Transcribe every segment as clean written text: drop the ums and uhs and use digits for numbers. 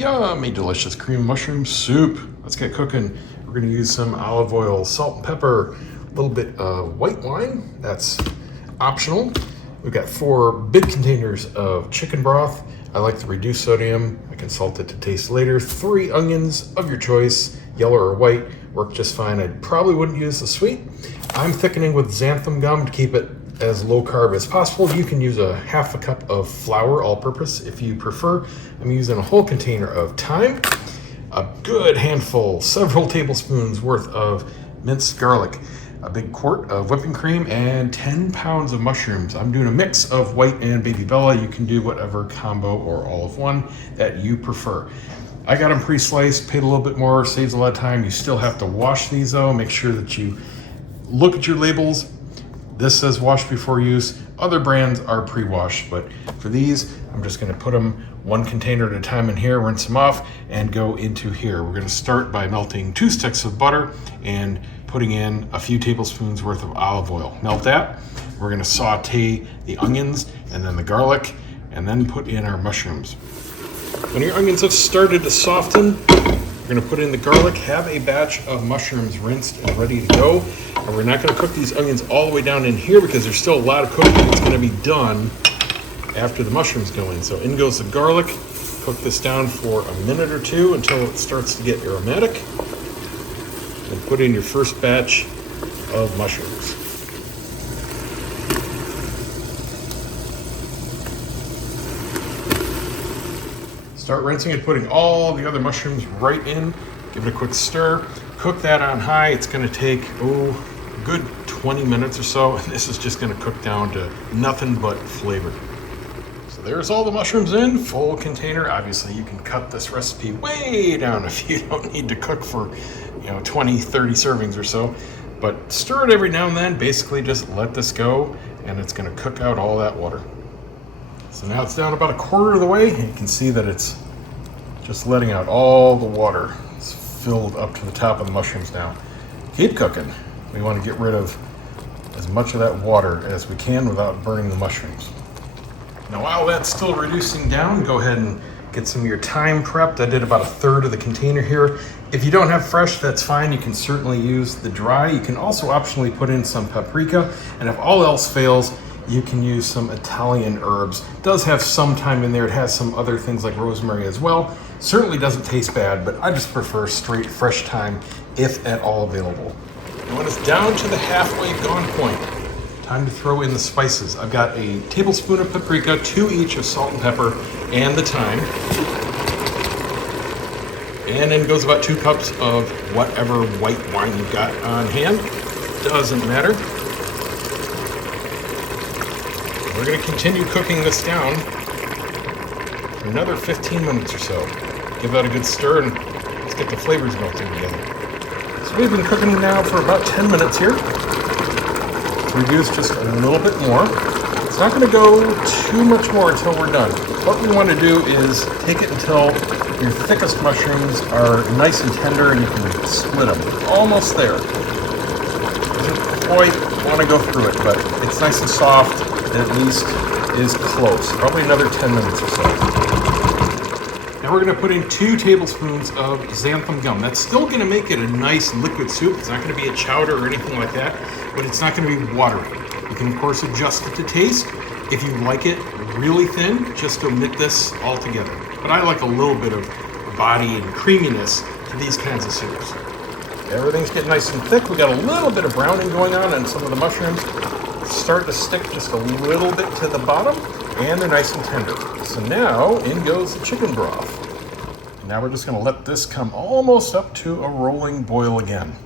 Yummy, delicious cream mushroom soup. Let's get cooking. We're gonna use some olive oil, salt and pepper, a little bit of white wine. That's optional. We've got 4 big containers of chicken broth. I like the reduced sodium. I can salt it to taste later. 3 onions of your choice, yellow or white, work just fine. I probably wouldn't use the sweet. I'm thickening with xanthan gum to keep it as low carb as possible. You can use a half a cup of flour, all purpose, if you prefer. I'm using a whole container of thyme, a good handful, several tablespoons worth of minced garlic, a big quart of whipping cream, and 10 pounds of mushrooms. I'm doing a mix of white and baby bella. You can do whatever combo or all of one that you prefer. I got them pre-sliced, paid a little bit more, saves a lot of time. You still have to wash these though. Make sure that you look at your labels. This says wash before use. Other brands are pre-washed, but for these, I'm just gonna put them 1 container at a time in here, rinse them off, and go into here. We're gonna start by melting 2 sticks of butter and putting in a few tablespoons worth of olive oil. Melt that. We're gonna saute the onions and then the garlic, and then put in our mushrooms. When your onions have started to soften, we're gonna put in the garlic, have a batch of mushrooms rinsed and ready to go. And we're not gonna cook these onions all the way down in here because there's still a lot of cooking that's gonna be done after the mushrooms go in. So in goes the garlic. Cook this down for a minute or 2 until it starts to get aromatic. And put in your first batch of mushrooms. Start rinsing and putting all the other mushrooms right in. Give it a quick stir. Cook that on high. It's going to take, a good 20 minutes or so. And this is just going to cook down to nothing but flavor. So there's all the mushrooms in, full container. Obviously, you can cut this recipe way down if you don't need to cook for 20, 30 servings or so. But stir it every now and then. Basically, just let this go, and it's going to cook out all that water. So now it's down about a quarter of the way. You can see that it's just letting out all the water. It's filled up to the top of the mushrooms now. Keep cooking. We want to get rid of as much of that water as we can without burning the mushrooms. Now while that's still reducing down, go ahead and get some of your thyme prepped. I did about 1/3 of the container here. If you don't have fresh, that's fine. You can certainly use the dry. You can also optionally put in some paprika. And if all else fails, you can use some Italian herbs. It does have some thyme in there. It has some other things like rosemary as well. Certainly doesn't taste bad, but I just prefer straight fresh thyme if at all available. And when it's down to the halfway gone point, time to throw in the spices. I've got a tablespoon of paprika, 2 each of salt and pepper, and the thyme. And then goes about 2 cups of whatever white wine you've got on hand. Doesn't matter. We're going to continue cooking this down for another 15 minutes or so. Give that a good stir and let's get the flavors melting together. So we've been cooking now for about 10 minutes here. Let's reduce just a little bit more. It's not going to go too much more until we're done. What we want to do is take it until your thickest mushrooms are nice and tender and you can split them. Almost there. Doesn't quite want to go through it, but it's nice and soft. At least is close. Probably another 10 minutes or so. Now we're going to put in 2 tablespoons of xanthan gum. That's still going to make it a nice liquid soup. It's not going to be a chowder or anything like that, but it's not going to be watery. You can of course adjust it to taste. If you like it really thin, just omit this altogether. But I like a little bit of body and creaminess to these kinds of soups. Everything's getting nice and thick. We got a little bit of browning going on some of the mushrooms. Start to stick just a little bit to the bottom, and they're nice and tender. So now in goes the chicken broth. Now we're just going to let this come almost up to a rolling boil again.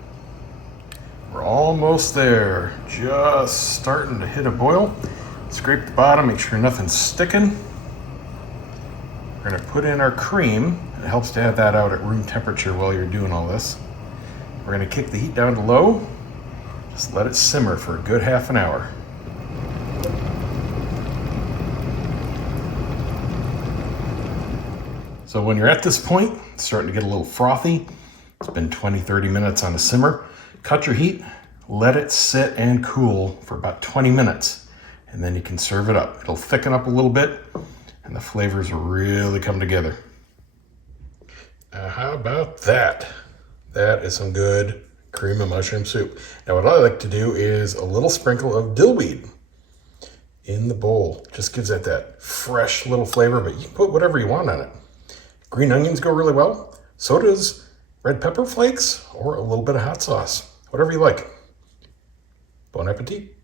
We're almost there, just starting to hit a boil. Scrape the bottom, make sure nothing's sticking. We're going to put in our cream. It helps to have that out at room temperature while you're doing all this. We're going to kick the heat down to low. Just let it simmer for a good half an hour. So when you're at this point, it's starting to get a little frothy. It's been 20-30 minutes on a simmer. Cut your heat, let it sit and cool for about 20 minutes, and then you can serve it up. It'll thicken up a little bit, and the flavors will really come together. How about that? That is some good cream of mushroom soup. Now what I like to do is a little sprinkle of dill weed in the bowl. Just gives it that fresh little flavor, but you can put whatever you want on it. Green onions go really well. So does red pepper flakes or a little bit of hot sauce. Whatever you like. Bon appetit.